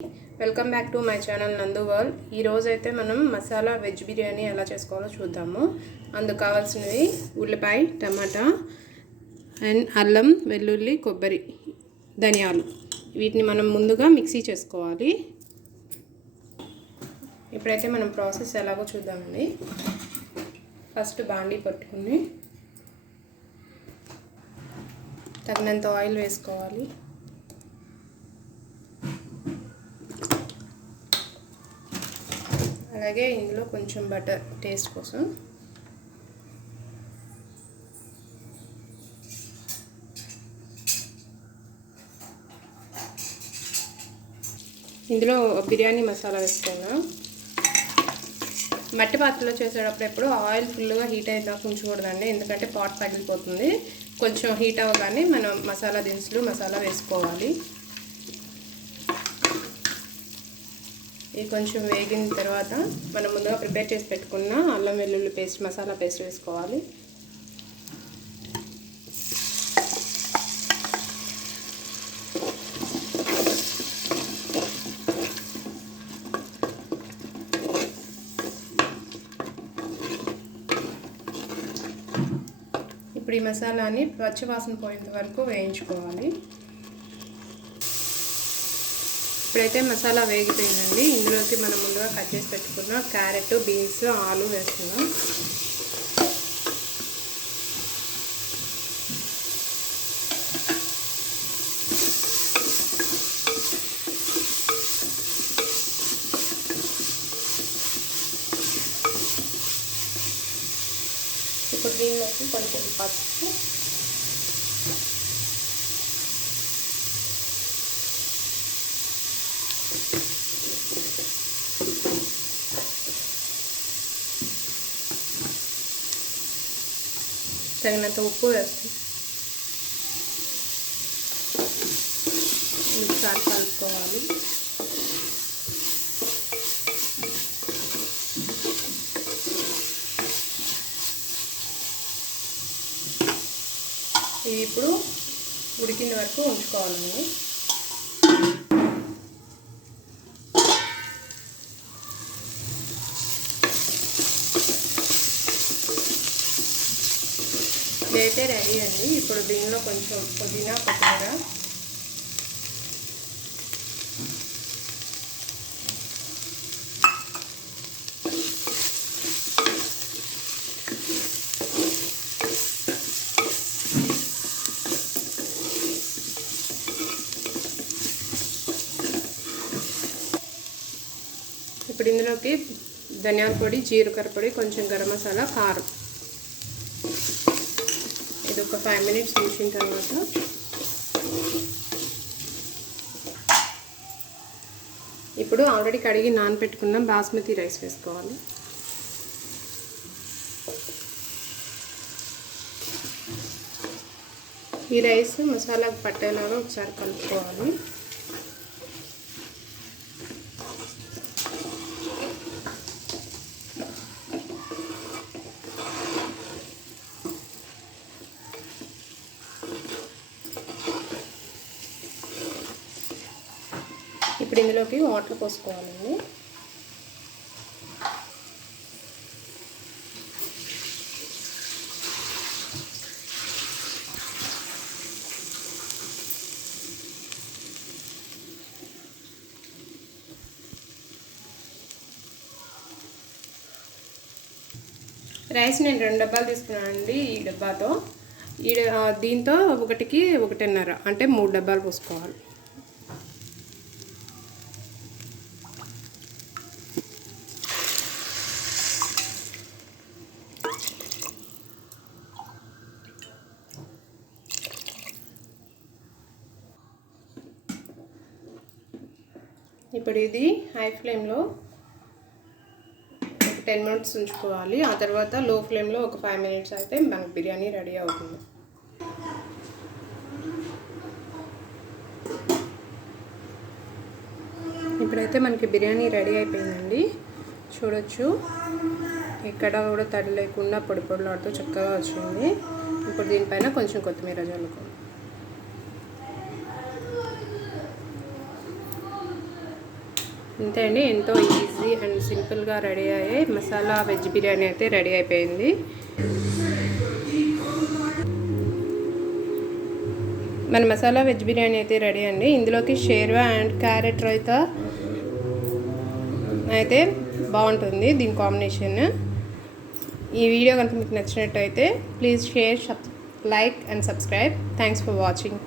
Welcome back to my channel నందు world. ఈ రోజు అయితే మనం మసాలా వెజ్ బిర్యానీ ఎలా చేసుకోవాలో చూద్దాము. అందుకు కావాల్సినవి ఉల్లిపాయ, టమాటా అండ్ అల్లం, వెల్లుల్లి, కొబ్బరి, ధనియాలు. వీటిని మనం ముందుగా మిక్సీ చేసుకోవాలి. ఇప్పుడైతే మనం ప్రాసెస్ ఎలాగో చూద్దామండి. ఫస్ట్ బాండీ పట్టుకుని తగినంత ఆయిల్ వేసుకోవాలి. అలాగే ఇందులో కొంచెం బటర్ టేస్ట్ కోసం. ఇందులో బిర్యానీ మసాలా వేసుకున్నాం. మట్టి పాత్రలో చేసేటప్పుడు ఎప్పుడు ఆయిల్ ఫుల్గా హీట్ అయ్యేదాకా ఉంచకూడదండి, ఎందుకంటే పాట్ పగిలిపోతుంది. కొంచెం హీట్ అవ్వగానే మనం మసాలా దినుసులు మసాలా వేసుకోవాలి. ఇది కొంచెం వేగిన తర్వాత మనం ముందుగా ప్రిపేర్ చేసి పెట్టుకున్న అల్లం వెల్లుల్లి పేస్ట్, మసాలా పేస్ట్ వేసుకోవాలి. ఇప్పుడు ఈ మసాలాని పచ్చివాసన పోయేంత వరకు వేయించుకోవాలి. ఇప్పుడైతే మసాలా వేగిపోయిందండి. ఇందులోకి మనం ముందుగా కట్ చేసి పెట్టుకున్న క్యారెట్, బీన్స్, ఆలు వేసుకున్నాం. ఇప్పుడు దీనిలోకి కొంచెం పసుపు, తగినంత ఉప్పు వేస్తాం. ఒకసారి కలుపుకోవాలి. ఇది ఇప్పుడు ఉడికిన వరకు ఉంచుకోవాలండి. ఇదైతే రెడీ అండి. ఇప్పుడు దీనిలో కొంచెం పుదీనా, కొత్తిమీర, ఇప్పుడు ఇందులోకి ధనియాల పొడి, జీలకర్ర పొడి, కొంచెం గరం మసాలా, కారం. ఇది ఒక 5 minutes ఉంచిన తర్వాత ఇప్పుడు ఆల్రెడీ కడిగి నానబెట్టుకున్న బాస్మతి రైస్ వేసుకోవాలి. ఈ రైస్ మసాలాకు పట్టేలాగా ఒకసారి కలుపుకోవాలి. ఇప్పుడు ఇందులోకి వాటర్ పోసుకోవాలండి. రైస్ నేను 2 డబ్బాలు తీసుకున్నానండి. ఈ డబ్బాతో దీంతో ఒకటికి 1.5 అంటే 3 డబ్బాలు పోసుకోవాలి. ఇప్పుడు ఇది హై ఫ్లేమ్లో 10 minutes ఉంచుకోవాలి. ఆ తర్వాత లో ఫ్లేమ్లో ఒక 5 minutes అయితే మనకు బిర్యానీ రెడీ అవుతుంది. ఇప్పుడైతే మనకి బిర్యానీ రెడీ అయిపోయిందండి. చూడొచ్చు, ఎక్కడ కూడా తడి లేకుండా పొడి పొడిలాడుతూ చక్కగా వచ్చింది. ఇప్పుడు దీనిపైన కొంచెం కొత్తిమీర చల్లుకోవాలి. అంతే అండి, ఎంతో ఈజీ అండ్ సింపుల్గా రెడీ అయ్యే మసాలా వెజ్ బిర్యానీ అయితే రెడీ అయిపోయింది. మన మసాలా వెజ్ బిర్యానీ అయితే రెడీ అండి. ఇందులోకి షేర్వా అండ్ క్యారెట్ రైతా అయితే బాగుంటుంది దీని కాంబినేషన్. ఈ వీడియో కనుక మీకు నచ్చినట్టయితే please share, like and subscribe. Thanks for watching.